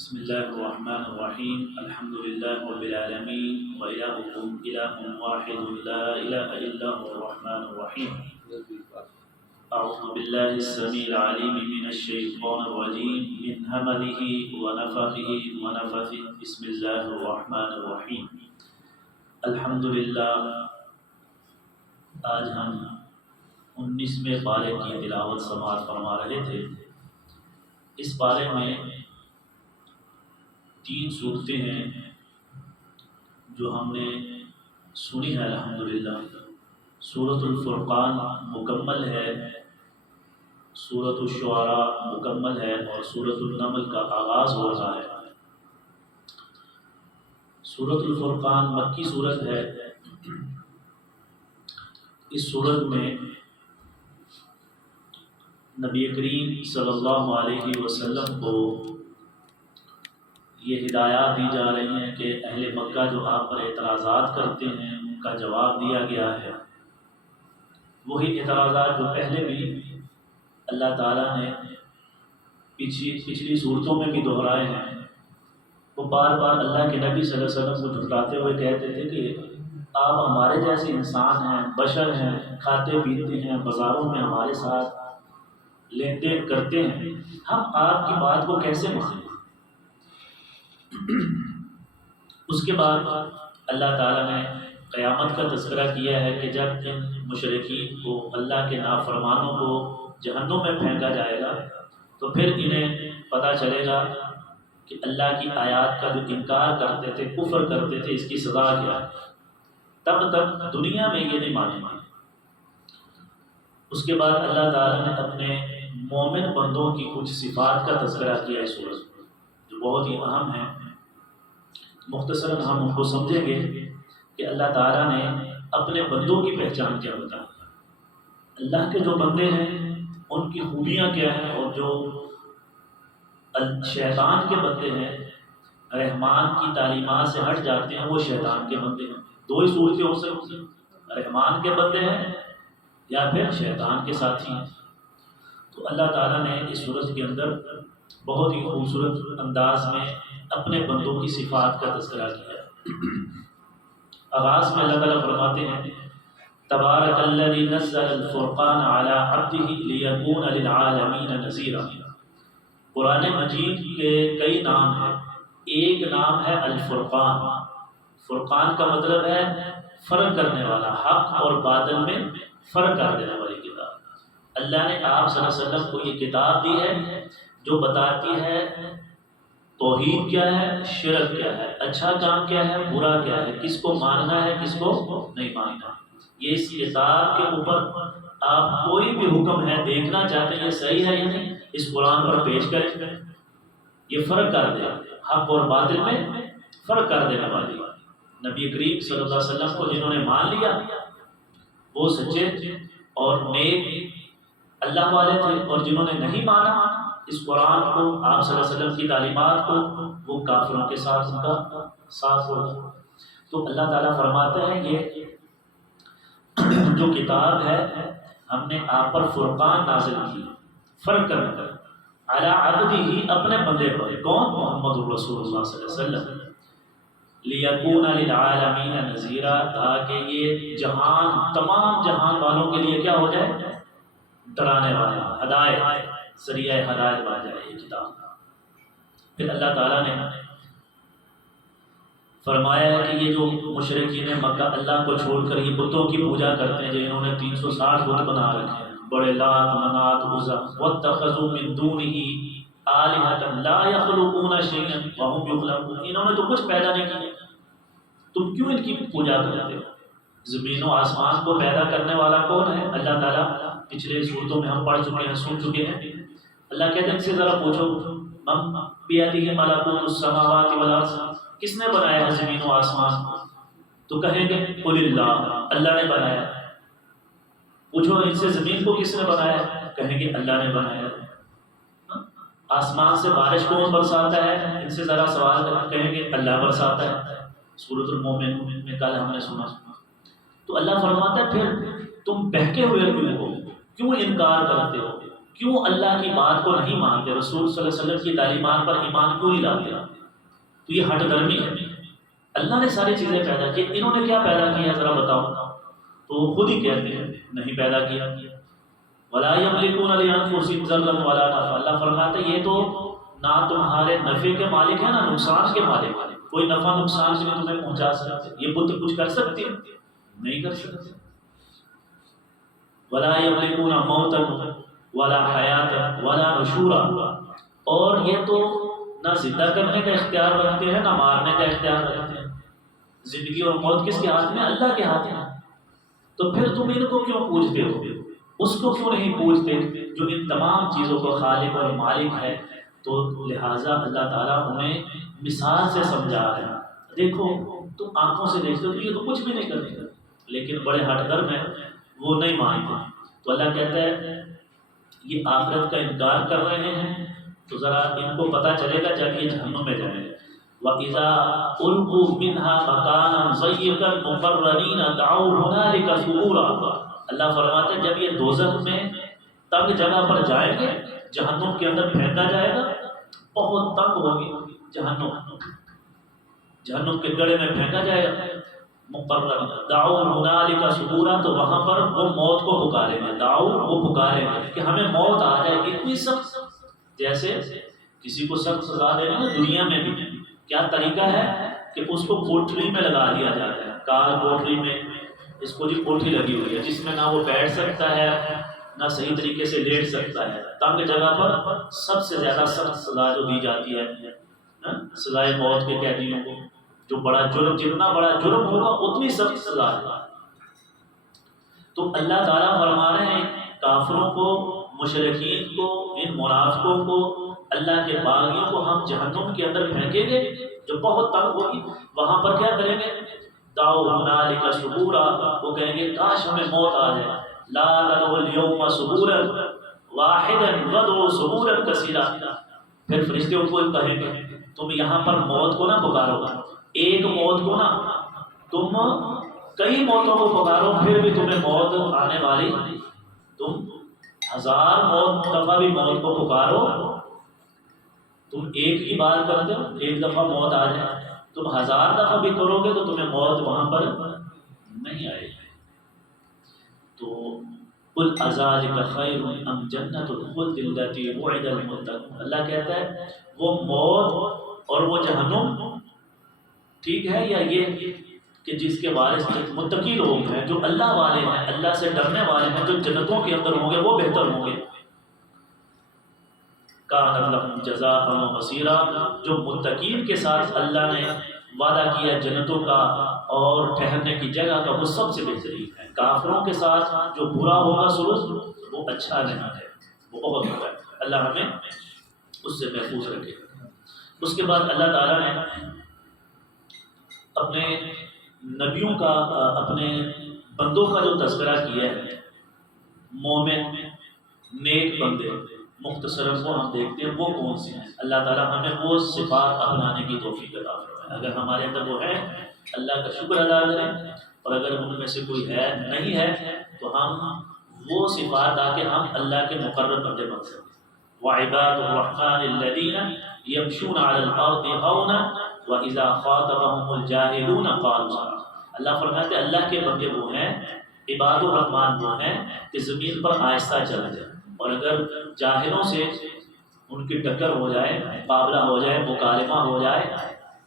بسم الله الرحمن الرحيم الحمد لله رب العالمين وإلهكم إله واحد لا إله إلا هو الرحمن الرحيم. أعوذ بالله السميع العليم من الشيطان الرجيم من همزه ونفخه ونفثه. بسم الله الرحمن الرحيم. الحمد لله. آج ہم 19ویں پارے کی تلاوت سماعت فرما رہے تھے. اس پارے میں 3 صورتیں ہیں جو ہم نے سنی ہے الحمدللہ. سورۃ الفرقان مکمل ہے، سورۃ الشعراء مکمل ہے اور سورۃ النمل کا آغاز ہو رہا ہے. سورۃ الفرقان مکی سورت ہے. اس سورت میں نبی کریم صلی اللہ علیہ وسلم کو یہ ہدایات دی جا رہی ہیں کہ اہل مکہ جو آپ پر اعتراضات کرتے ہیں ان کا جواب دیا گیا ہے. وہی اعتراضات جو پہلے بھی اللہ تعالیٰ نے پچھلی صورتوں میں بھی دہرائے ہیں. وہ بار بار اللہ کے نبی صلی اللہ علیہ وسلم کو جھٹلاتے ہوئے کہتے تھے کہ آپ ہمارے جیسے انسان ہیں، بشر ہیں، کھاتے پیتے ہیں، بازاروں میں ہمارے ساتھ لین دین کرتے ہیں، ہم آپ کی بات کو کیسے مانیں؟ اس کے بعد اللہ تعالیٰ نے قیامت کا تذکرہ کیا ہے کہ جب ان مشرکین کو، اللہ کے نافرمانوں کو جہنم میں پھینکا جائے گا تو پھر انہیں پتہ چلے گا کہ اللہ کی آیات کا جو انکار کرتے تھے، کفر کرتے تھے، اس کی سزا کیا ہے. تب تک دنیا میں یہ نہیں مانیں گے. اس کے بعد اللہ تعالیٰ نے اپنے مومن بندوں کی کچھ صفات کا تذکرہ کیا ہے سورج میں، جو بہت ہی اہم ہیں. مختصراً ہم ان کو سمجھیں گے کہ اللہ تعالیٰ نے اپنے بندوں کی پہچان کیا بتائی. اللہ کے جو بندے ہیں ان کی خوبیاں کیا ہیں، اور جو شیطان کے بندے ہیں، رحمان کی تعلیمات سے ہٹ جاتے ہیں، وہ شیطان کے بندے ہیں. 2 ہی صورتیں ہو سکتی ہیں، رحمان کے بندے ہیں یا پھر شیطان کے ساتھی ہیں. تو اللہ تعالیٰ نے اس سورج کے اندر بہت ہی خوبصورت انداز میں اپنے بندوں کی صفات کا تذکرہ کیا ہے. آغاز میں اللہ تعالیٰ فرماتے ہیں تبارک الذی نزل الفرقان علی عبدہ لیکون للعالمین نذیرا. قرآن مجید کے کئی نام ہیں، ایک نام ہے الفرقان. فرقان کا مطلب ہے فرق کرنے والا، حق اور باطل میں فرق کر دینے والی کتاب. اللہ نے آپ صلی اللہ علیہ وسلم کو یہ کتاب دی ہے جو بتاتی ہے توحید کیا ہے، شرک کیا ہے، اچھا کام کیا ہے، برا کیا ہے، کس کو ماننا ہے، کس کو نہیں ماننا. یہ اس کتاب کے اوپر آپ کوئی بھی حکم ہے دیکھنا چاہتے ہیں یہ صحیح ہے یا نہیں، اس قرآن پر پیش کریں. یہ فرق کر دے، حق اور باطل میں فرق کر دینے والی. نبی کریم صلی اللہ علیہ وسلم کو جنہوں نے مان لیا وہ سچے اور نیک اللہ والے تھے، اور جنہوں نے نہیں مانا اس قرآن کو، آپ صلی اللہ علیہ وسلم کی تعلیمات کو، وہ کافروں کے ساتھ ان کا ساتھ ہو. تو اللہ تعالیٰ فرماتا ہے یہ جو کتاب ہے ہم نے آپ پر فرقان نازل کی، فرق کرنے پر، علی عبدہ اپنے بندے پر. کون؟ محمد الرسول اللہ صلی اللہ علیہ وسلم. لیکون للعالمین نذیرا، تاکہ یہ جہان، تمام جہان والوں کے لیے کیا ہو جائے؟ ڈرانے والا، ہدایت، ذریعہ ہدایت بن جائے یہ کتاب. پھر اللہ تعالیٰ نے فرمایا ہے کہ یہ جو مشرکین مکہ اللہ کو چھوڑ کر یہ بتوں کی پوجا کرتے ہیں، جنہوں نے 360 بت بنا رکھے ہیں، بڑے لات، منات، عزا، واتخذوا من دونہ آلہۃ لا یخلقون شیئا وہم یخلقون. انہوں نے تو کچھ پیدا نہیں کیا، تم کیوں ان کی پوجا کرتے ہو؟ زمین و آسمان کو پیدا کرنے والا کون ہے؟ اللہ تعالیٰ. پچھلے صورتوں میں ہم پڑھ چکے ہیں، سن چکے ہیں. اللہ کہتے ہیں ان سے ذرا پوچھو من بیدہ ملکوت السماوات والارض، کس نے بنایا ہے زمین و آسمان کو؟ تو کہیں گے قل اللہ، اللہ نے بنایا. پوچھو ان سے زمین کو کس نے بنایا ہے؟ کہیں گے اللہ نے بنایا. آسمان سے بارش کون برساتا ہے؟ ان سے ذرا سوال کریں، کہیں گے اللہ برساتا ہے. سورۃ المومن میں کل ہم نے سنا. تو اللہ فرماتا ہے پھر تم بہکے ہوئے کیوں ہو، کیوں انکار کرتے ہو؟ کیوں اللہ کی بات کو نہیں مانتے، رسول صلی اللہ علیہ وسلم کی تعلیمات پر ایمان کیوں نہیں لاتے؟ تو یہ ہٹ درمی ہے۔ اللہ نے ساری چیزیں پیدا کی، انہوں نے کیا پیدا کیا ذرا بتاؤ؟ تو وہ خود ہی کہتے ہیں نہیں پیدا کیا۔ وَلَا يَمْلِكُونَ لِأَنفُسِهِمْ ضَرًّا وَلَا نَفْعًا، اللہ فرماتے ہیں یہ تو نہ تمہارے نفع کے مالک ہیں نہ نقصان کے مالک ہیں، کوئی نفع نقصان سے نہیں تمہیں پہنچا سکتے۔ یہ بت کچھ کر سکتے ہیں؟ نہیں کر سکتے۔ وَلَا يَمْلِكُونَ مَوْتًا وَلَا حَيَاةً وَلَا نُشُورًا، اور یہ تو نہ زندہ کرنے کا اختیار رکھتے ہیں نہ مارنے کا اختیار رکھتے ہیں۔ زندگی اور موت کس کے ہاتھ میں؟ اللہ کے ہاتھ میں۔ تو پھر تم ان کو کیوں پوجتے ہو؟ اس کو کیوں نہیں پوجتے جو ان تمام چیزوں کو خالق اور مالک ہے؟ تو لہٰذا اللہ تعالیٰ انہیں مثال سے سمجھا رہے ہیں۔ دیکھو تم آنکھوں سے دیکھتے ہو تو یہ تو کچھ بھی نہیں کرنے کا، لیکن بڑے ہٹ درم ہیں، وہ نہیں مانتے۔ تو اللہ کہتا ہے یہ آخرت کا انکار کر رہے ہیں، تو ذرا ان کو پتہ چلے گا جب یہ جہنم میں جائیں گے۔ وَإِذَا أُلْقُوا مِنْهَا مَكَانًا ضَيِّقًا مُقَرَّنِينَ دَعَوْا هُنَالِكَ ثُبُورًا، اللہ فرماتے ہیں جب یہ دوزخ میں تنگ جگہ پر جائیں گے، جہنم کے اندر پھینکا جائے گا، بہت تنگ ہوگی جہنم، جہنم کے گڑھے میں پھینکا جائے گا۔ مقرر دعوا هنالك ثبورا، تو وہاں پر وہ موت کو پکاریں گے، دعوا وہ پکاریں گے کہ ہمیں موت آ جائے گی اتنی سخت، جیسے کسی کو سخت سزا دینا نا دنیا میں بھی کیا طریقہ ہے کہ اس کو کوٹری میں لگا دیا جاتا ہے، کار کوٹری میں اس کو جی کوٹھی لگی ہوئی ہے جس میں نہ وہ بیٹھ سکتا ہے نہ صحیح طریقے سے لیٹ سکتا ہے، تنگ جگہ پر سب سے زیادہ سخت سزا جو دی جاتی ہے سزائے موت کے قیدیوں کو، جو بڑا جرم جتنا بڑا جرم ہوگا اتنی سخت سزا ہے۔ تو اللہ تعالیٰ فرما رہے ہیں کافروں کو، مشرکین کو، ان منافقوں کو، اللہ کے باغیوں کو ہم جہنم کے اندر پھینکیں گے جو بہت تنگ ہوگی، وہاں پر کیا کریں گے؟ دعوا هنالك ثبورا، وہ کہیں گے کاش ہمیں موت آ جائے، لا تدعوا اليوم ثبورا واحدا وادعوا ثبورا كثيرا، پھر فرشتے ان کو کہیں گے تم یہاں پر موت کو نہ پکارو، ایک موت کو نہ، تم کئی موتوں کو پکارو پھر بھی تمہیں موت آنے والی، تم 1000 موت دفعہ بھی موت کو پکارو، تم ایک ہی بار کرتے ہو ایک دفعہ موت آ جائے، تم 1000 دفعہ بھی کرو گے تو تمہیں موت وہاں پر نہیں آئے گی۔ تو قل اذالک خیر ام جنۃ الخلد التي وعد المتقون، اللہ کہتا ہے وہ موت اور وہ جہنم ٹھیک ہے یا یہ کہ جس کے وارث متقی لوگ ہیں، جو اللہ والے ہیں، اللہ سے ڈرنے والے ہیں، جو جنتوں کے اندر ہوں گے وہ بہتر ہوں گے۔ کانت لہم جزاء و مصیرا، جو متقین کے ساتھ اللہ نے وعدہ کیا جنتوں کا اور ٹھہرنے کی جگہ کا وہ سب سے بہترین ہے۔ کافروں کے ساتھ جو برا ہوگا سلوک وہ اچھا نہیں ہے، وہ بہت برا ہے، اللہ ہمیں اس سے محفوظ رکھے۔ اس کے بعد اللہ تعالیٰ نے اپنے نبیوں کا، اپنے بندوں کا جو تذکرہ کیا ہے، مومن نیک بندے، مختصراً وہ ہم دیکھتے ہیں وہ کون سے ہیں۔ اللہ تعالیٰ ہمیں وہ صفات اپنانے کی توفیق عطا فرمائے، اگر ہمارے اندر وہ ہے اللہ کا شکر ادا کریں، اور اگر ان میں سے کوئی ہے نہیں ہے تو ہم وہ صفات آ کے ہم اللہ کے مقرر بندے بن سکیں۔ وعباد الرحمن الذین یمشون علی الارض ہونا وَإِذَا خَاطَبَهُمُ الْجَاهِلُونَ قَالُوا سَلَامًا، اللہ فرماتے ہیں اللہ کے بندے وہ ہیں، عباد الرحمن وہ ہیں کہ زمین پر آہستہ چل جائے، اور اگر جاہلوں سے ان کی ٹکر ہو جائے، مقابلہ ہو جائے، مکالمہ ہو جائے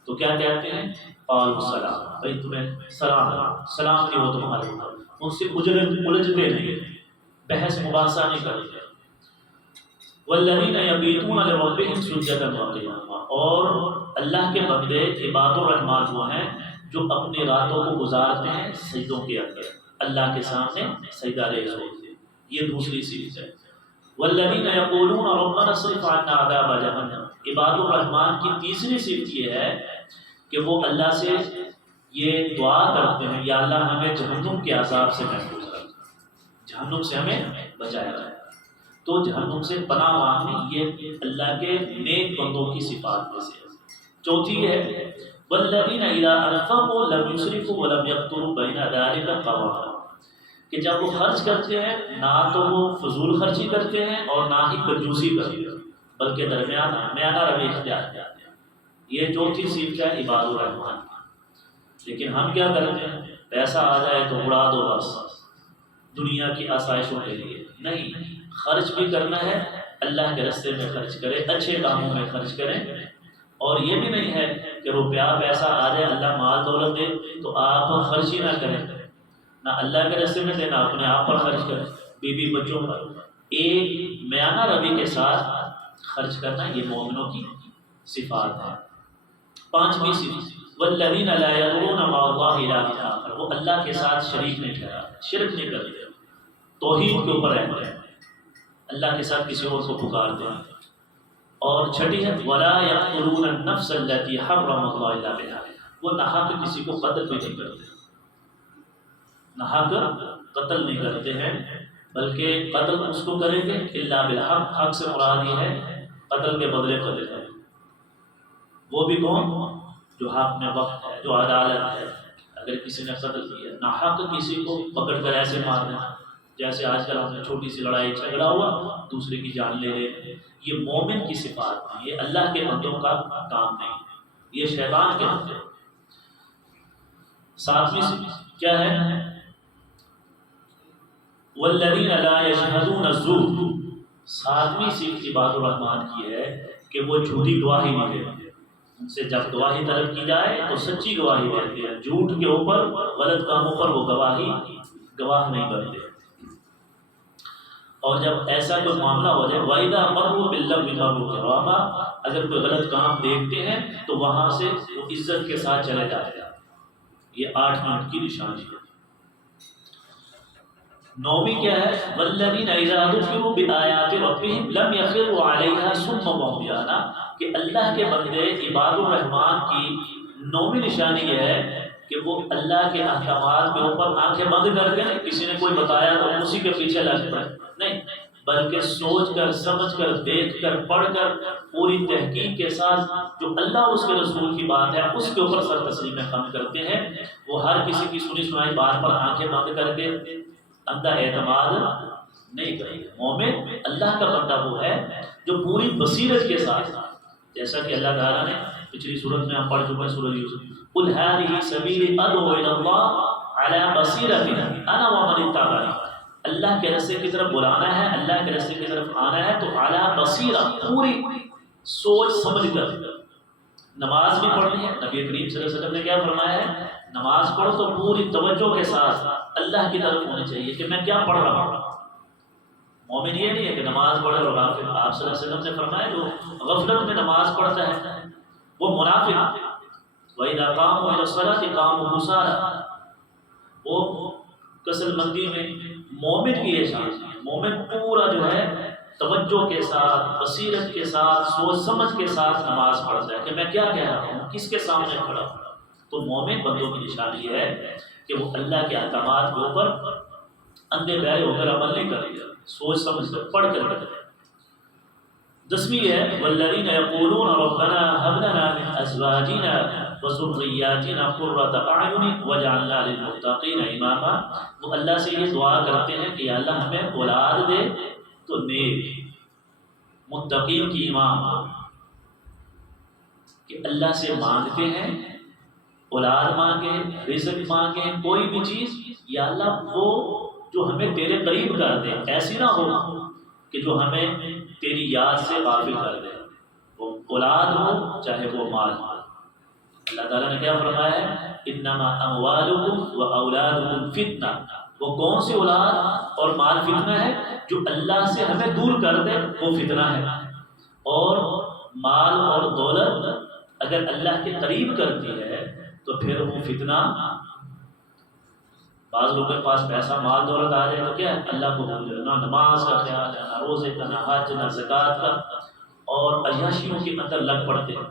تو کیا کہتے ہیں؟ قالوا سلام، بھائی تمہیں سلامتی ہو تمہارے اوپر، ان سے الجھتے نہیں، بحث مباحثہ نہیں کرتے۔ والذین یبیتون لربہم سجدا وقیاما، اور اللہ کے بندے عباد الرحمن وہ ہیں جو اپنی راتوں کو گزارتے ہیں سجدوں کے اندر، اللہ کے سامنے سجدہ ریز ہوتے ہیں، یہ دوسری صفت ہے۔ والذین یقولون ربنا اصرف عنا عذاب جہنم، عباد الرحمن کی تیسری صفت یہ ہے کہ وہ اللہ سے یہ دعا کرتے ہیں یا اللہ ہمیں جہنم کے عذاب سے محفوظ کر، جہنم سے ہمیں بچایا جائے، تو جہنم سے پناہ مانگنی یہ اللہ کے نیک بندوں کی صفات میں سے ہے۔ چوتھی ہے والذین اذا انفقوا لم یسرفوا ولم یقتروا بین ذلک قواما، کہ جب وہ خرچ کرتے ہیں نہ تو وہ فضول خرچی کرتے ہیں اور نہ ہی کنجوسی کرتے ہیں، بلکہ درمیانہ روی اختیار کرتے ہیں۔ یہ چوتھی صفت ہے عباد الرحمان کی۔ لیکن ہم کیا کرتے ہیں؟ پیسہ آ جائے تو اڑا دو بس، دنیا کی آسائشوں کے لیے نہیں، خرچ بھی کرنا ہے، اللہ کے راستے میں خرچ کریں، اچھے کاموں میں خرچ کریں۔ اور یہ بھی نہیں ہے کہ روپیہ پیسہ آ جائے، اللہ مال دولت دے تو آپ خرچ ہی نہ کریں، نہ اللہ کے راستے میں دینا، اپنے آپ پر خرچ کریں، بیوی بچوں پر۔ ایک میانہ روی کے ساتھ خرچ کرنا یہ مومنوں کی صفات ہے۔ پانچویں صفت والذین لا یدعون مع اللہ الہ آخر، وہ اللہ کے ساتھ شریک نہیں ٹھہراتے، شرک نہیں کرتے، توحید کے اوپر رہتے ہیں، اللہ کے ساتھ کسی اور کو پکارتے ہیں۔ اور چھٹی ہے ولا یقتلون النفس التي حرم اللہ الا بالحق، وہ ناحق کسی کو قتل بھی نہیں کرتے، ناحق قتل نہیں کرتے ہیں، بلکہ قتل اس کو کریں گے الا بالحق، حق سے مراد یہ ہے قتل کے بدلے قتل ہے، وہ بھی کون؟ جو حق میں وقت ہے، جو عدالت ہے۔ اگر کسی نے قتل کیا ناحق کسی کو پکڑ کر ایسے مار دینا، جیسے آج کل ہم نے چھوٹی سی لڑائی جھگڑا ہوا دوسرے کی جان لے لے، یہ مومن کی صفات نہیں، یہ اللہ کے بندوں کا کام نہیں، یہ شیطان کے بندے۔ ساتویں صفت کیا ہے؟ والذین لا یشہدون الزور، ساتویں صفت عباد الرحمان کی ہے کہ وہ جھوٹی گواہی نہیں دیتے، ان سے جب گواہی طلب کی جائے تو سچی گواہی دیتے ہیں، جھوٹ کے اوپر غلط کاموں پر وہ گواہ نہیں بنتے۔ اور جب ایسا کوئی معاملہ ہو جائے وَإِذَا مَرُّوا بِاللَّغْوِ مَرُّوا كِرَامًا، اگر کوئی غلط کام دیکھتے ہیں تو وہاں سے وہ عزت کے ساتھ چلے جاتے ہیں۔ یہ 8 منٹ کی نشانی ہے۔ 9ویں کیا ہے؟ وَالَّذِينَ إِذَا ذُكِرُوا بِآيَاتِ رَبِّهِمْ لَمْ يَخِرُّوا عَلَيْهَا صُمًّا وَعُمْيَانًا، کہ اللہ کے بندے عباد الرحمان کی 9ویں نشانی یہ ہے کہ وہ اللہ کے احکامات کے اوپر آنکھیں بند کر کے، کسی نے کوئی بتایا تو اسی کے پیچھے لگ پڑے نہیں، بلکہ سوچ کر سمجھ کر دیکھ کر پڑھ کر پوری تحقیق کے ساتھ جو اللہ اس کے رسول کی بات ہے اس کے اوپر سر تسلیم خم کرتے ہیں۔ وہ ہر کسی کی سنی سنائی بات پر آنکھیں بند کر کے اندھا اعتماد نہیں کریں گے۔ مومن اللہ کا بندہ وہ ہے جو پوری بصیرت کے ساتھ، جیسا کہ اللہ تعالیٰ نے پچھلی سورت میں ہم پڑھ چکے ہیں سورۃ یوسف، قل هذه سبیلی ادعو الی اللہ علی بصیرۃ انا ومن اتبعنی، اللہ کے راستے کی طرف بلانا ہے، اللہ کے راستے کی طرف آنا ہے تو اعلی بصیرت، پوری سوچ سمجھ کر۔ نماز بھی پڑھنی ہے، نبی کریم صلی اللہ علیہ وسلم نے کیا فرمایا ہے؟ نماز پڑھو تو پوری توجہ کے ساتھ اللہ کی طرف ہونی چاہیے کہ میں کیا پڑھ رہا ہوں۔ مومن یہ نہیں ہے کہ نماز پڑھے اور غافل، آپ صلی اللہ علیہ وسلم نے فرمایا جو غفلت میں نماز پڑھتا ہے وہ منافق۔ وَإِذَا قَامُوا إِلَى الصَّلَاةِ قَامُوا كُسَالَىٰ، وہ کسل مندی میں مومن کی یہ شان ہے۔ مومن پورا جو ہے توجہ کے ساتھ، بصیرت کے ساتھ، سوچ سمجھ کے ساتھ نماز پڑھتا ہے کہ میں کیا کہہ رہا ہوں، کس کے سامنے کھڑا ہوں۔ تو مومن بندوں کی نشانی ہے کہ وہ اللہ کے احکامات کے اوپر اندھے بہرے ہو کر عمل نہیں کرتے، سوچ سمجھ کر پڑھ کر کرتے ہیں۔ 10ویں ہے والذین یقولون ربنا هب لنا من ازواجنا وذریاتنا قرۃ اعین واجعلنا للمتقین اماما، وہ اللہ سے یہ دعا کرتے ہیں کہ یا اللہ ہمیں اولاد دے تو نیک متقین کی امام، کہ اللہ سے مانگتے ہیں، اولاد مانگے، رزق مانگے، کوئی بھی چیز، یا اللہ وہ جو ہمیں تیرے قریب کر دے، ایسی نہ ہو کہ جو ہمیں تیری یاد سے غافل کر دے، وہ اولاد ہو چاہے وہ مال ہو۔ اللہ تعالیٰ نے کیا فرمایا ہے؟ انما اموالکم و اولادکم فتنہ، وہ کون سی اولاد اور مال فتنہ ہے؟ جو اللہ سے ہمیں دور کر دے وہ فتنہ ہے، اور مال اور دولت اگر اللہ کے قریب کرتی ہے تو پھر وہ فتنہ۔ بعض لوگوں کے پاس پیسہ مال دولت آ جائے تو کیا ہے؟ اللہ کو بھول جائے، نہ نماز کا خیال ہے، نہ روزے کا، نہ حج، نہ زکوٰۃ کا، اور عیاشیوں کے اندر لگ پڑتے ہیں۔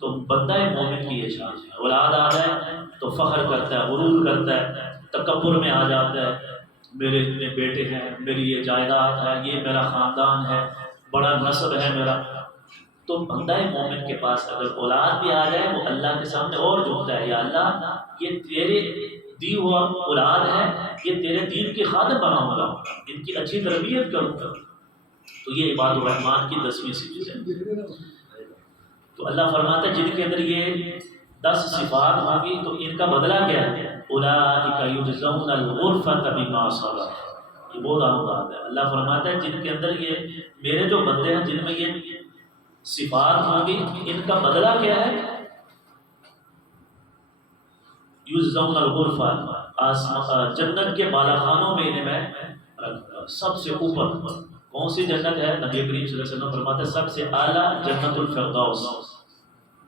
تو بندہ مومن کی یہ شان ہے، اولاد آ جائے تو فخر کرتا ہے، غرور کرتا ہے، تکبر میں آ جاتا ہے، میرے اتنے بیٹے ہیں، میری یہ جائیداد ہے، یہ میرا خاندان ہے، بڑا نسب ہے میرا۔ تو بندہ مومن کے پاس اگر اولاد بھی آ جائے وہ اللہ کے سامنے اور جھکتا ہے، یا اللہ یہ تیرے دی ہوا اولاد ہے، یہ تیرے دین کی خادم بناؤں گا، ان کی اچھی تربیت کروں گا۔ تو یہ عباد الرحمان کی 10ویں صفت ہے۔ تو اللہ فرماتا ہے جن کے اندر یہ 10 صفات ہوں گی تو ان کا بدلہ کیا ہے؟ اولئک یجزون الغرفۃ بما صبروا۔ یہ بہت عام بات ہے۔ اللہ فرماتا ہے جن کے اندر یہ میرے جو بندے ہیں جن میں یہ صفات ہوں گی، ان کا بدلہ کیا ہے؟ یجزون الغرفۃ، جنت کے بالا خانوں میں انہیں میں رکھوں گا۔ سب سے اوپر کون سی جنت ہے؟ نبی کریم صلی اللہ علیہ وسلم فرماتے ہیں سب سے اعلیٰ جنت الفردوس۔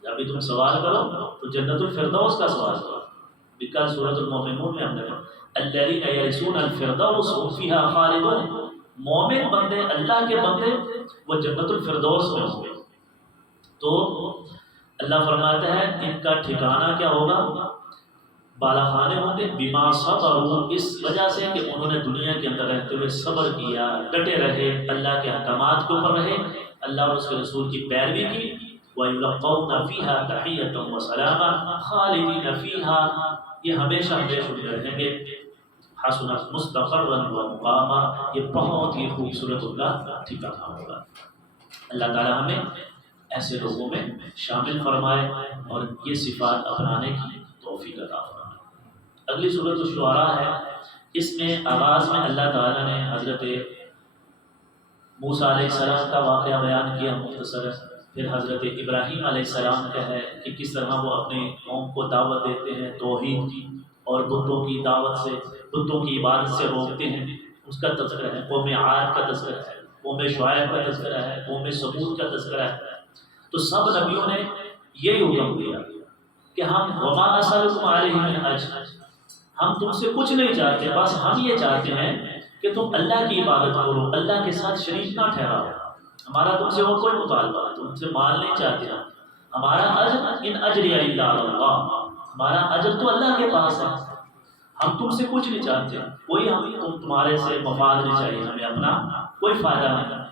جب بھی تم سوال کرو تو جنت الفردوس کا سوال کرو، بکل سورۃ المومنون میں ہم نے الذین یرثون الفردوس هم فیہا خالدون۔ مومن بندے، اللہ کے بندے، وہ جنت الفردوس میں ہوں گے۔ تو اللہ فرماتا ہے ان کا ٹھکانہ کیا ہوگا؟ بالا خانے ہوں گے، بما صبروا، اس وجہ سے کہ انہوں نے دنیا کے اندر رہتے ہوئے صبر کیا، ڈٹے رہے، اللہ کے احکامات کے اوپر رہے، اللہ اور اس کے رسول کی پیروی کی۔ وَيُلَقَّوْنَ فِيهَا تَحِيَّةً وَسَلَامًا خَالِدِينَ فِيهَا، یہ ہمیشہ ہمیشہ رہیں گے۔ حسنت مستقرا ومقاما، یہ بہت ہی خوبصورت ان کا ٹھکانہ ہوگا۔ اللہ تعالیٰ ہمیں ایسے لوگوں میں شامل فرمائے اور یہ صفات اپنانے کی توفیق عطا فرمائے۔ اگلی سورۃ الشعراء ہے، اس میں آغاز میں اللہ تعالیٰ نے حضرت موسیٰ علیہ السلام کا واقعہ بیان کیا مختصر، پھر حضرت ابراہیم علیہ السلام کا ہے کہ کس طرح وہ اپنے قوم کو دعوت دیتے ہیں توحید کی اور بتوں کی دعوت سے، بتوں کی عبادت سے روکتے ہیں، اس کا تذکرہ ہے۔ قوم عاد کا تذکرہ ہے، قوم شعیب کا تذکرہ ہے، قوم ثمود کا تذکرہ ہے۔ تو سب نبیوں نے یہی حکم دیا کہ ہم وما اسألکم علیہ من اجر، ہم تم سے کچھ نہیں چاہتے، بس ہم یہ چاہتے ہیں کہ تم اللہ کی عبادت کرو، اللہ کے ساتھ شریک نہ ٹھہراؤ۔ ہمارا تم سے اور کوئی مطالبہ، تم سے مال نہیں چاہتے، ہمارا اجر ان اجری الا علی اللہ، ہمارا اجر تو اللہ کے پاس ہے، ہم تم سے کچھ نہیں چاہتے، کوئی ہم تمہارے سے مفاد نہیں چاہیے، ہمیں اپنا کوئی فائدہ نہیں،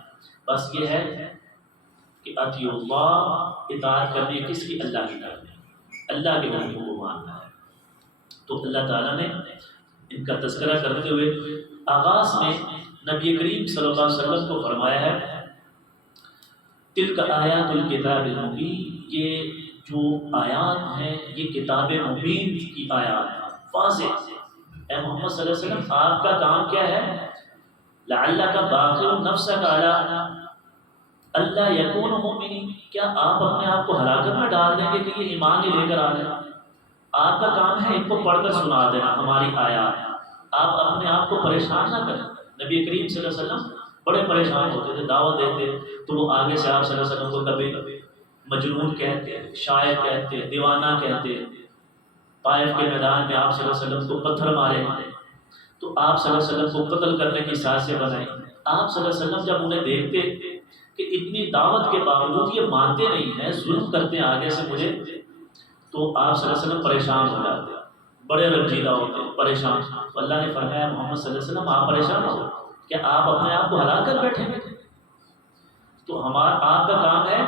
بس یہ ہے کہ اطیعوا اللہ، اطاعت کرنی کس کی؟ اللہ کی کرنی، اللہ کے حکم کو ماننا ہے۔ تو اللہ تعالیٰ نے ان کا تذکرہ کرتے ہوئے آغاز میں نبی کریم صلی اللہ علیہ وسلم کو فرمایا ہے تلک آیات الکتاب المبین، یہ جو آیات ہیں یہ کتاب مبین کی آیات ہیں، واضح۔ اے محمد صلی اللہ علیہ وسلم آپ کا کام کیا ہے؟ لعلک باخع نفسک علی اللہ یکون مؤمنین، کیا آپ اپنے آپ کو ہلاکت میں ڈال دیں گے کہ یہ ایمان ہی لے کر آ جائیں؟ آپ کا کام ہے ان کو پڑھ کر سنا دینا ہماری آیات، آپ اپنے آپ کو پریشان نہ کریں۔ نبی کریم صلی اللہ علیہ وسلم بڑے پریشان ہوتے تھے، دعوت دیتے تو وہ آگے سے آپ صلی اللہ علیہ وسلم کو کبھی مجنون کہتے، شاعر کہتے، دیوانہ کہتے، طائف کے میدان میں آپ صلی اللہ علیہ وسلم کو پتھر مارے، تو آپ صلی اللہ علیہ وسلم کو قتل کرنے کی سازشیں بنائیں۔ آپ صلی اللہ علیہ وسلم جب انہیں دیکھتے کہ اتنی دعوت کے باوجود یہ مانتے نہیں ہیں، ظلم کرتے ہیں آگے سے مجھے، تو آپ صلی اللہ علیہ وسلم پریشان ہو جاتے، بڑے رنجیدہ ہوتے، پریشان۔ تو اللہ نے فرمایا محمد صلی اللہ علیہ وسلم آپ پریشان ہو، کیا آپ اپنے آپ کو ہلا کر بیٹھیں گے؟ تو آپ کا کام ہے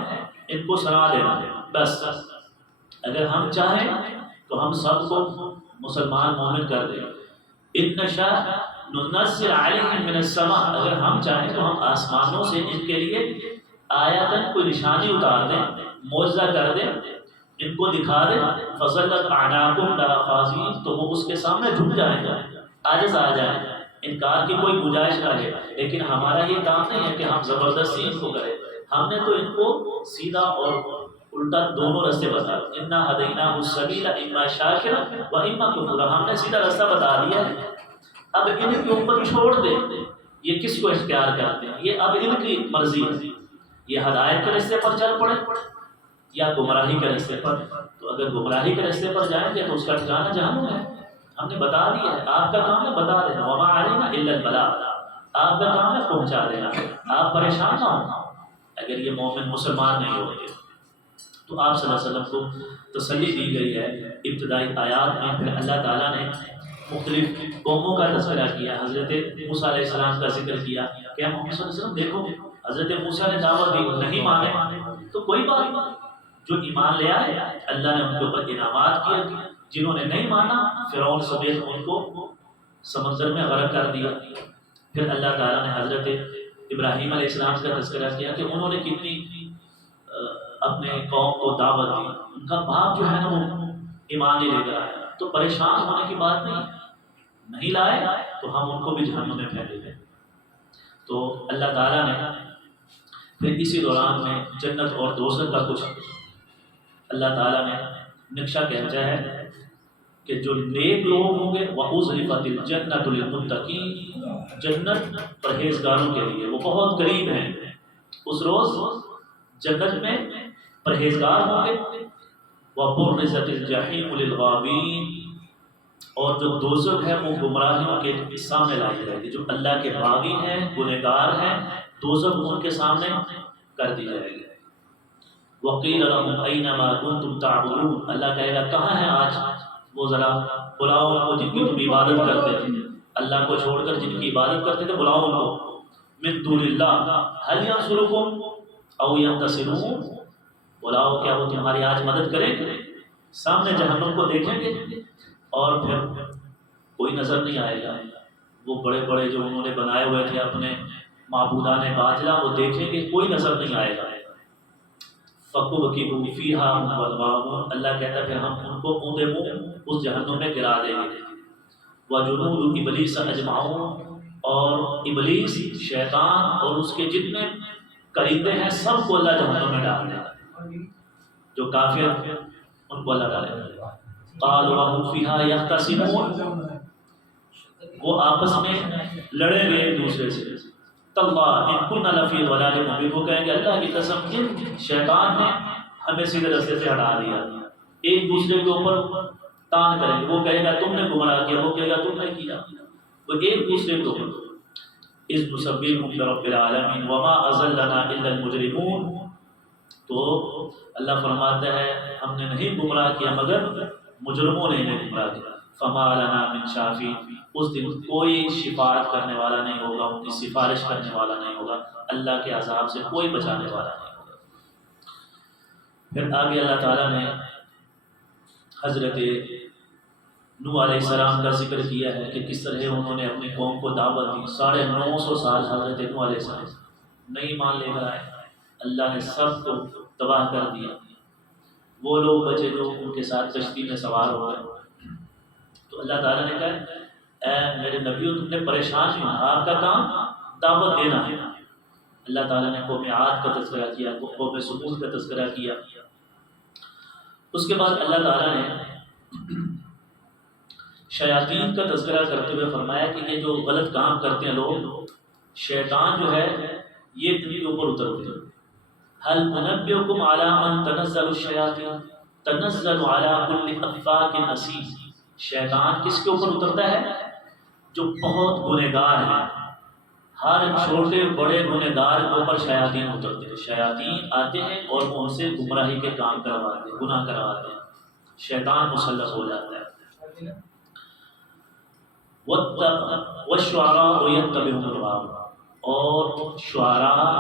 ان کو سنا دینا، بس اگر ہم چاہیں تو ہم سب کو مسلمان مومن کر دیں۔ ان نشاء ننزل علیہم من السماء، اگر ہم چاہیں تو ہم آسمانوں سے ان کے لیے آیاتن کوئی نشانی اتار دیں، معجزہ کر دیں، ان کو دکھا دیں، فَظَلَّتْ أَعْنَاقُهُمْ لَهَا خَاضِعِينَ، تو وہ اس کے سامنے جھک جائیں گے، عاجز آ جائیں گے، انکار کی کوئی گنجائش نہ ہے۔ لیکن ہمارا یہ کام نہیں ہے کہ ہم زبردستی ان کو کریں، ہم نے تو ان کو سیدھا اور الٹا دونوں راستے بتا دیے، اِنَّا هَدَيْنَاهُ السَّبِيلَ إِمَّا شَاكِرًا وَإِمَّا كَفُورًا، ہم نے سیدھا راستہ بتا دیا ہے، اب ان کے اوپر چھوڑ دیں یہ کس کو اختیار کرتے ہیں، یہ اب ان کی مرضی ہے، یہ ہدایت کے راستے پر چل پڑے یا گمراہی کے راستے پر۔ تو اگر گمراہی کے راستے پر جائیں گے تو اس کا ٹھکانہ جہنم ہے، ہم نے بتا دیا ہے، آپ کا کام ہے بتا دینا، وما علینا الا البلاغ، آپ کا کام ہے پہنچا دینا، آپ پریشان نہ ہوں۔ اگر یہ مومن مسلمان نہیں ہوتے تو آپ صلی اللہ علیہ وسلم کو تسلی دی گئی ہے۔ ابتدائی آیات میں پھر اللہ تعالیٰ نے مختلف قوموں کا تذکرہ کیا، حضرت موسیٰ علیہ السلام کا ذکر کیا کہ محمد صلی اللہ علیہ وسلم دیکھو حضرت موسیٰ نے دعوت دی، نہیں مانے تو کوئی بات نہیں، جو ایمان لے آئے اللہ نے ان کے اوپر انعامات کیے، جنہوں نے نہیں مانا فرعون سمیت ان کو سمندر میں غرق کر دیا۔ پھر اللہ تعالیٰ نے حضرت ابراہیم علیہ السلام کا تذکرہ کیا کہ انہوں نے کتنی اپنے قوم کو دعوت دی، ان کا باپ جو ہے نا وہ ایمان نہیں لے کر آیا، تو پریشان ہونے کی بات نہیں لائے تو ہم ان کو بھی جہنم میں پھینکیں گے۔ تو اللہ تعالیٰ نے پھر اسی دوران میں جنت اور دوزخ کا کچھ اللہ تعالیٰ نے نقشہ کھینچا ہے کہ جو نیک لوگ ہوں گے وَأُزْلِفَتِ الْجَنَّةُ لِلْمُتَّقِينَ، جنت پرہیزگاروں کے لیے وہ بہت قریب ہے۔ اس روز جنت میں پرہیزگار ہوں گے۔ وَبُرِّزَتِ الْجَحِيمُ لِلْغَاوِينَ، اور جو دوزخ ہے وہ گمراہیوں کے سامنے لائی جائے گی، جو اللہ کے باغی ہیں گنہگار ہیں، دوزخ ان کے سامنے کر دی جائے گی۔ وَقِيلَ لَهُمْ أَيْنَ مَا كُنْتُمْ تَعْبُدُونَ، اللہ کہے گا کہاں ہیں آج وہ، ذرا بلاؤ ان کو جن کی تم عبادت کرتے تھے، اللہ کو چھوڑ کر جن کی عبادت کرتے تھے بلاؤ ان کو۔ من دون اللہ هل ينصركم او ينتصرون، بلاؤ کیا وہ تمہاری آج مدد کریں گے؟ سامنے جہنم کو دیکھیں گے اور پھر کوئی نظر نہیں آئے گا، وہ بڑے بڑے جو انہوں نے بنائے ہوئے تھے اپنے معبودان باطلہ وہ دیکھیں گے، کوئی نظر نہیں آئے گا۔ فَكُبْكِبُوا فِيهَا هُمْ وَالْغَاوُونَ، اللہ کہتا ہے پھر ہم ان کو اوندا منہ اس جہنم میں گرا دیں گے۔ وَجُنُودُ إِبْلِيسَ أَجْمَعُونَ، اور ابلیس شیطان اور اس کے جتنے قریبے ہیں سب کو اللہ جہنم میں ڈال دے گا، جو کافر ان کو اللہ ڈالے گا۔ قَالُوا وَهُمْ فِيهَا يَخْتَصِمُونَ، وہ آپس میں لڑیں گے ایک دوسرے سے۔ تَاللَّهِ إِن كُنَّا لَفِي ضَلَالٍ مُبِينٍ، وہ کہیں گے اللہ کی قسم ان شیطان نے ہمیں سیدھے راستے سے ہٹا دیا۔ ایک دوسرے کے اوپر تان کریں گے، وہ کہے گا تم نے گمراہ کیا، وہ کہے گا تم نے کیا، وہ ایک دوسرے کو۔ اِذْ نُسَبِّحُكَ بِرَبِّ الْعَالَمِينَ وَمَا أَضَلَّنَا إِلَّا الْمُجْرِمُونَ، تو اللہ فرماتا ہے ہم نے نہیں گمراہ کیا مگر مجرموں نے انہیں گمراہ کیا۔ فَمَا لَنَا مِن شَافِعِينَ، اس دن کوئی شفاعت کرنے والا نہیں ہوگا، ان کی سفارش کرنے والا نہیں ہوگا، اللہ کے عذاب سے کوئی بچانے والا نہیں ہوگا۔ پھر آگے اللہ تعالیٰ نے حضرت نوح علیہ السلام کا ذکر کیا ہے کہ کس طرح انہوں نے اپنی قوم کو دعوت دی۔ 950 سال حضرت نوح علیہ السلام نہیں مان لے کر آئے، اللہ نے سب کو تباہ کر دیا۔ وہ لوگ بچے جو ان کے ساتھ کشتی میں سوار ہو گئے، تو اللہ تعالیٰ نے کہا اے میرے نبیوں تم نے پریشان نہیں ہونا، آپ کا کام دعوت دینا ہے۔ اللہ تعالیٰ نے قوم عاد کا تذکرہ کیا، قوم سمود کا تذکرہ کیا۔ اس کے بعد اللہ تعالیٰ نے شیاطین کا تذکرہ کرتے ہوئے فرمایا کہ یہ جو غلط کام کرتے ہیں لوگ، شیطان جو ہے یہ ان کے اوپر اترتے ہیں۔ هل انبئکم علی من تنزل الشیاطین تنزل علی کل افاک اثیم، شیطان کس کے اوپر اترتا ہے؟ جو بہت گنہگار ہیں، ہر چھوٹے بڑے گنہگار کے اوپر شیاطین اترتے ہیں۔ شیاطین آتے ہیں اور ان سے گمراہی کے کام کرواتے ہیں، گناہ کرواتے ہیں، شیطان مسلط ہو جاتا ہے۔ وَالشُّعَرَاءُ يَتَّبِعُهُمُ الْغَاوُونَ، اور شعراء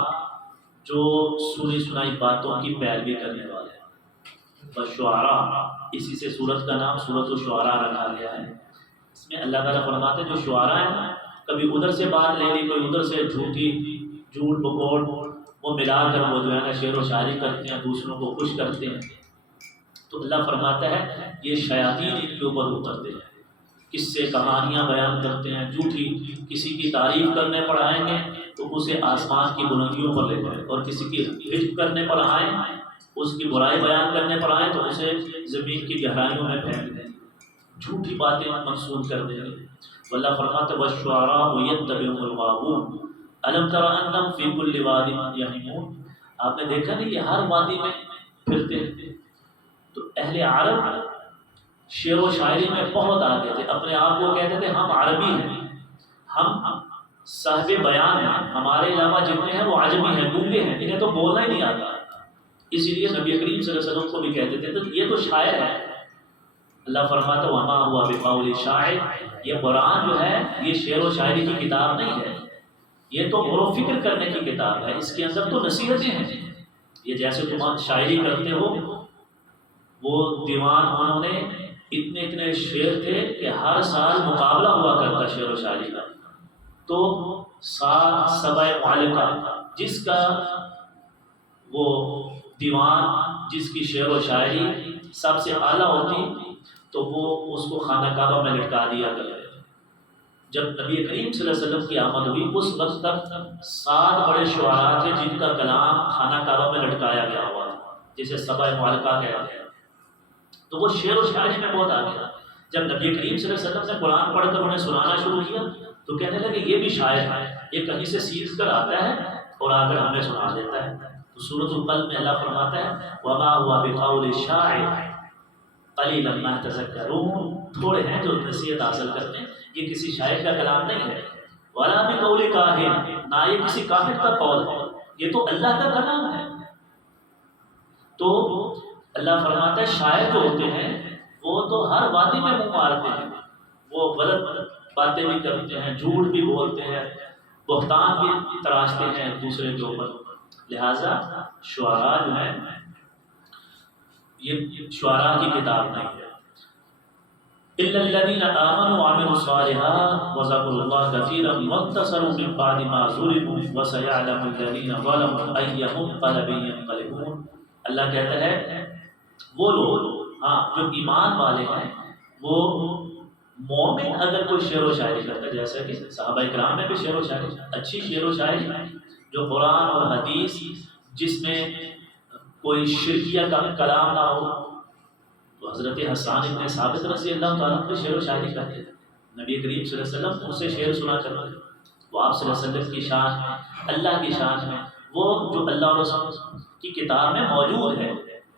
جو سنی سنائی باتوں کی پیروی کرنے والے ہیں۔ وَالشُّعَرَاء، اسی سے سورت کا نام سورۃ الشعراء رکھا گیا ہے۔ اس میں اللہ تعالیٰ فرماتے ہیں جو شعراء ہیں کبھی ادھر سے بات لے لی، کوئی ادھر سے جھوٹ بکوڑ وہ ملا کر وہ جو ہے نا شعر و شاعری کرتے ہیں، دوسروں کو خوش کرتے ہیں، تو اللہ فرماتا ہے یہ شیاطین ان کے اوپر اترتے ہیں، قصے کہانیاں بیان کرتے ہیں، جھوٹی کسی کی تعریف کرنے پر آئیں گے تو اسے آسمان کی بلندیوں پر لے جائیں، اور کسی کی حجب کرنے پر آئیں، اس کی برائی بیان کرنے پر آئیں تو اسے زمین کی گہرائیوں میں پھینک دیں، جھوٹی باتیں منسوب کر دیں گے۔ اللہ فرماتا ہے وَالشُّعَرَاءُ يَتَّبِعُهُمُ الْغَاوُونَ أَلَمْ تَرَ أَنَّهُمْ فِي كُلِّ وَادٍ يَهِيمُونَ، آپ نے دیکھا نہیں یہ ہر وادی میں پھرتے ہیں۔ تو اہل عرب شعر و شاعری میں بہت آگے تھے، اپنے آپ کو کہتے تھے ہم عربی ہیں، ہم صاحب بیان ہیں، ہمارے علاوہ جتنے ہیں وہ عجمی ہیں، گونگے ہیں، انہیں تو بولنا ہی نہیں آتا۔ اسی لیے نبی کریم صلی اللہ علیہ وسلم کو بھی کہتے تھے تو یہ تو شاعر ہے۔ اللہ فرماتا وما ہوا بقول شاعر، یہ قرآن جو ہے یہ شعر و شاعری کی کتاب نہیں ہے، یہ تو غور و فکر کرنے کی کتاب ہے، اس کے اندر تو نصیحتیں ہیں۔ یہ جیسے تم شاعری کرتے ہو، وہ دیوان انہوں نے اتنے اتنے شعر تھے کہ ہر سال مقابلہ ہوا کرتا شعر و شاعری کا. تو سبع معلقہ جس کا وہ دیوان، جس کی شعر و شاعری سب سے اعلیٰ ہوتی، تو وہ اس کو خانہ کعبہ میں لٹکا دیا کرتے. جب نبی کریم صلی اللہ علیہ وسلم کی آمد ہوئی اس وقت تک 7 بڑے شعراء تھے جن کا کلام خانہ کعبہ میں لٹکایا گیا ہوا تھا، جسے سبع معلقہ کہتے ہیں. تو وہ شعر و شاعری میں بہت آگے. جب نبی کریم صلی اللہ علیہ وسلم نے قرآن پڑھ کر انہیں سنانا شروع کیا تو کہنے لگے یہ بھی شاعر ہے، یہ کہیں سے سیکھ کر آتا ہے اور آ کر ہمیں سنا دیتا ہے. تو سورۃ القلم میں اللہ فرماتا ہے وما هو بقول الشاعر قلیلا ما تذکرون، تھوڑے ہیں جو نصیحت حاصل کرتے ہیں، یہ کسی شاعر کا کلام نہیں ہے. ولا بقول کاہن، نہ یہ کسی کافر کا قول ہے، یہ تو اللہ کا کلام ہے. تو اللہ فرماتا ہے شاعر جو ہوتے ہیں وہ تو ہر وادی میں منہ مارتے ہیں، وہ غلط باتیں بھی کرتے ہیں، جھوٹ بھی بولتے ہیں، بہتان بھی تراشتے ہیں دوسرے کے اوپر. لہٰذا شعراء جو ہیں یہ شعراء کی کتاب نہیں ہے. الا الذين امنوا وعملوا الصالحات وذكروا الله كثيرا وانتصروا من بعد ما ظلموا وسيعلم الذين ظلموا اي منقلب ينقلبون. اللہ کہتا ہے وہ لوگ جو ایمان والے ہیں، وہ مومن اگر کوئی شعر و شاعری کرتا ہے، جیسا کہ صحابہ کرام میں بھی شعر و شاعری، اچھی شعر و شاعری جو قرآن اور حدیث جس میں کوئی شرکیہ کا کلام نہ ہو. تو حضرت حسان ابن ثابت رضی اللہ تعالیٰ عنہ شعر و شاعری کرتے تھے، نبی کریم صلی اللہ علیہ وسلم اسے شعر سنا کرتے تھے. وہ آپ صلی اللہ علیہ وسلم کی شان میں، اللہ کی شان میں، وہ جو اللہ اور رسول کی کتاب میں موجود ہے.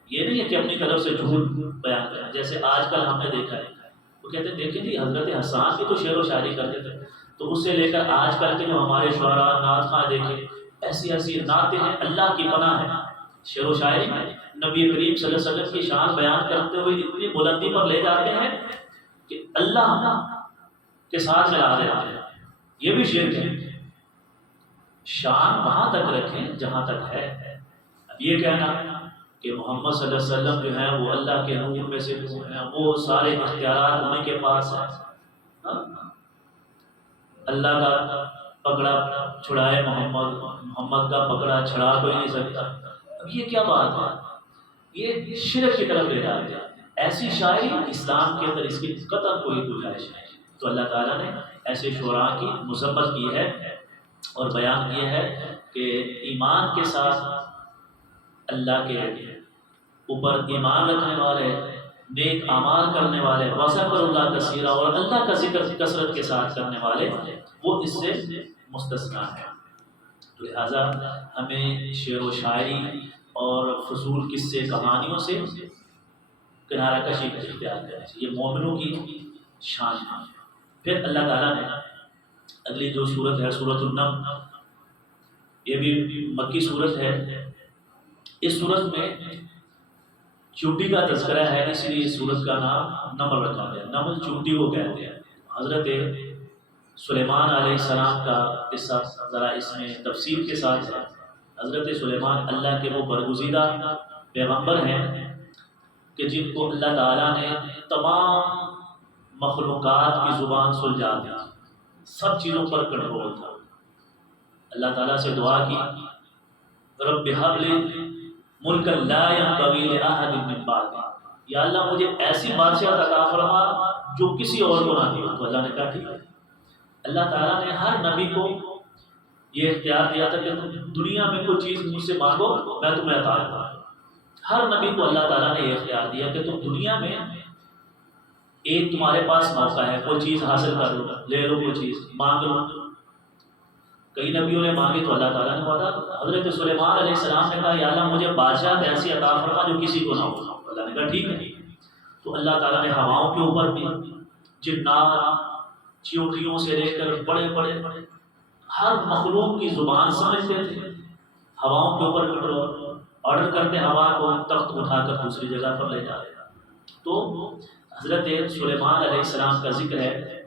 یہ نہیں ہے کہ اپنی طرف سے جھوٹ بیان کریں، جیسے آج کل ہم نے دیکھا ہے. وہ کہتے ہیں دیکھیں جی حضرت حسان بھی تو شعر و شاعری کرتے تھے. تو اس سے لے کر آج کل کے جو ہمارے شعراء نعت خواں دیکھیں، ایسی ایسی نعتیں ہیں، اللہ کی پناہ ہے. شعر و شاعری میں نبی کریم صلی اللہ علیہ وسلم کی شان بیان کرتے ہوئے اتنی بلندی پر لے جاتے ہیں کہ اللہ کے ساتھ ملا دیتے ہیں. یہ بھی شرک ہے. شان وہاں تک رکھیں جہاں تک ہے. اب یہ کہنا کہ محمد صلی اللہ علیہ وسلم جو ہیں وہ اللہ کے نور میں سے ہیں، وہ سارے اختیارات انہیں کے پاس ہیں، اللہ کا پکڑا چھڑائے محمد کا پکڑا چھڑا کوئی نہیں سکتا. اب یہ کیا بات ہے؟ یہ شرک کی طرف لے جاتے ہیں. ایسی شاعری اسلام کے اندر اس کی قطعاً کوئی گنجائش نہیں. تو اللہ تعالیٰ نے ایسے شعراء کی مذمت کی ہے اور بیان کیا ہے کہ ایمان کے ساتھ اللہ کے اوپر ایمان رکھنے والے، نیک اعمال کرنے والے، وذکر اللہ کثیرا، اور اللہ کا ذکر کثرت کے ساتھ کرنے والے، وہ اس سے مستثنیٰ ہیں. تو لہٰذا ہمیں شعر و شاعری اور فضول قصے کہانیوں سے کنارہ کشی کا اختیار کرنا چاہیے. یہ مومنوں کی شان ہے. پھر اللہ تعالیٰ نے اگلی جو صورت ہے سورۃ النمل، یہ بھی مکی صورت ہے. اس صورت میں چونٹی کا تذکرہ ہے، اس لیے اس صورت کا نام نمل رکھا گیا. نمل چونٹی کو کہتے ہیں. حضرت سلیمان علیہ السلام کا قصہ ذرا اس میں تفصیل کے ساتھ ہے. حضرت سلیمان اللہ کے وہ برگزیدہ پیغمبر ہیں کہ جن کو اللہ تعالیٰ نے تمام مخلوقات کی زبان سلجھا دی، سب چیزوں پر کنٹرول تھا. اللہ تعالیٰ سے دعا کی رب هب لی ملکا لا ينبغی لأحد من بعدی، یا اللہ مجھے ایسی بادشاہت عطا فرما جو کسی اور کو نہ دی. تو اللہ نے کہا ٹھیک ہے. اللہ تعالیٰ نے ہر نبی کو یہ اختیار دیا تھا کہ تم دنیا میں کوئی چیز مجھ سے مانگو میں تمہیں عطا کروں گا. ہر نبی کو اللہ تعالیٰ نے یہ اختیار دیا کہ تم دنیا میں ایک تمہارے پاس موقع ہے، کوئی چیز حاصل کر لو، لے لو، کوئی چیز مانگ لو. کئی نبیوں نے مانگی تو اللہ تعالیٰ نے بتا. حضرت سلیمان علیہ السلام نے کہا یا اللہ مجھے بادشاہت ایسی عطا فرما جو کسی کو نہ ہو. اللہ نے کہا ٹھیک ہے. تو اللہ تعالیٰ نے ہواؤں کے اوپر بھی، جنات، چیونٹیوں سے لے کر بڑے بڑے ہر مخلوق کی زبان سمجھتے تھے، ہواؤں کے اوپر کنٹرول، آرڈر کرتے ہوا کو تخت اٹھا کر دوسری جگہ پر لے جاتے. تو حضرت سلیمان علیہ السلام کا ذکر ہے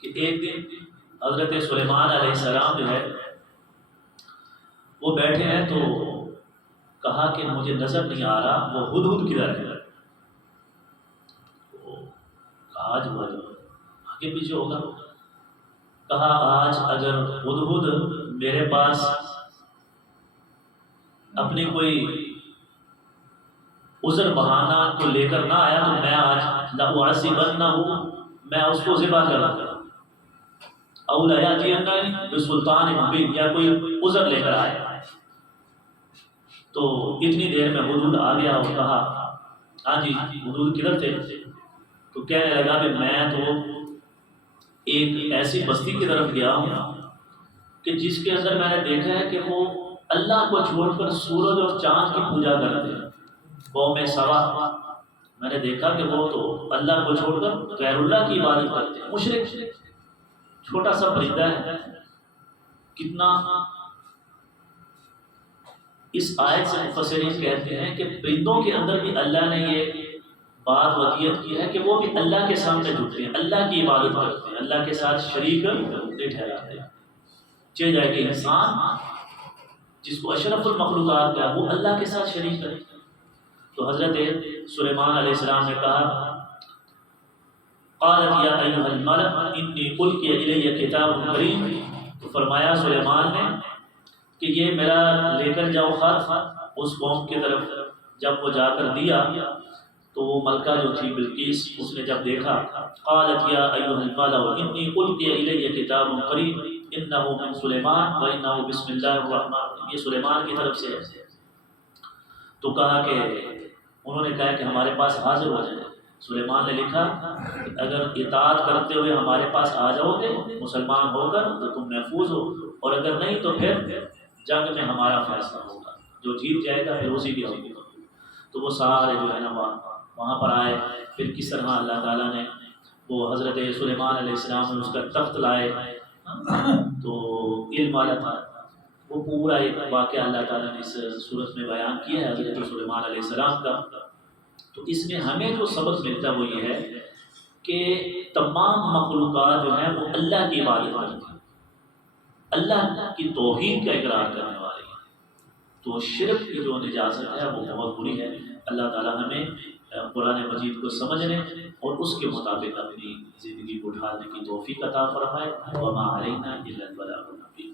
کہ ایک دن حضرت سلیمان علیہ السلام جو ہے وہ بیٹھے ہیں تو کہا کہ مجھے نظر نہیں آ رہا وہ ہدہد کدھر ہے. آج وہ آگے پیچھے ہوگا. کہا آج اگر ہدہد میرے پاس اپنی کوئی عذر بہانہ کو لے کر نہ آیا تو میں آج لأعذبنہ، میں اس کو ذبح کر دوں گا. او لیاتینی بسلطان مبین، یا کوئی عذر لے کر آئے. تو اتنی دیر میں ہدہد آ گیا اور کہا ہاں جی ہدہد کدھر تھے؟ تو کہنے لگا کہ میں تو ایک ایسی بستی کی طرف گیا ہوں کہ جس کے اندر میں نے دیکھا ہے کہ وہ اللہ کو چھوڑ کر سورج اور چاند کی پوجا کرتے ہیں. قوم سبا، میں نے دیکھا کہ وہ تو اللہ کو چھوڑ کر غیر اللہ کی عبادت کرتے ہیں. مشرک، چھوٹا سا پرندہ ہے. کتنا اس آیت سے مفسرین کہتے ہیں کہ پرندوں کے اندر بھی اللہ نے یہ بات ودیت کی ہے کہ وہ بھی اللہ کے سامنے جھکتے ہیں، اللہ کی عبادت کرتے ہیں، اللہ کے ساتھ شریک نہیں ٹھہراتے. چاہے جائے کہ انسان جس کو اشرف المخلوقات کا وہ اللہ کے ساتھ شریک کرے. تو حضرت سلیمان علیہ السلام نے کہا قالت یا ایھا الملأ انی القی الی کتاب کریم، تو فرمایا سلیمان نے کہ یہ میرا لے کر جاؤ خط اس قوم کی طرف. جب وہ جا کر دیا تو وہ ملکہ جو تھی بلقیس، اس نے جب دیکھا قالت یا ایھا الملأ انی القی الی کتاب کریم انہ من سلیمان و انہ بسم اللہ الرحمن الرحیم، یہ سلیمان کی طرف سے ہے. تو کہا کہ انہوں نے کہا کہ ہمارے پاس حاضر ہو جائے. سلیمان نے لکھا کہ اگر اطاعت کرتے ہوئے ہمارے پاس آ جاؤ گے مسلمان ہو کر تو تم محفوظ ہو، اور اگر نہیں تو پھر جنگ میں ہمارا فیصلہ ہوگا، جو جیت جائے گا پھر اسی کی ہوگی. تو وہ سارے جو ہے نا وہاں پر آئے. پھر کس طرح اللہ تعالیٰ نے وہ حضرت سلیمان علیہ السلام نے اس کا تخت لائے تو علم والا تھا. وہ پورا ایک واقعہ اللہ تعالیٰ نے اس صورت میں بیان کیا ہے حضرت سلیمان علیہ السلام کا. تو اس میں ہمیں جو سبق ملتا ہے وہ یہ ہے کہ تمام مخلوقات جو ہیں وہ اللہ کی عبادت کرتی ہیں، اللہ کی توحید کا اقرار کرنے والی ہیں. تو شرک کی جو نجاست ہے وہ بہت بری ہے. اللہ تعالیٰ ہمیں قرآن مجید کو سمجھنے اور اس کے مطابق اپنی زندگی کو ڈھالنے کی توفیق عطا فرمائے. وما علینا الا البلاغ المبین.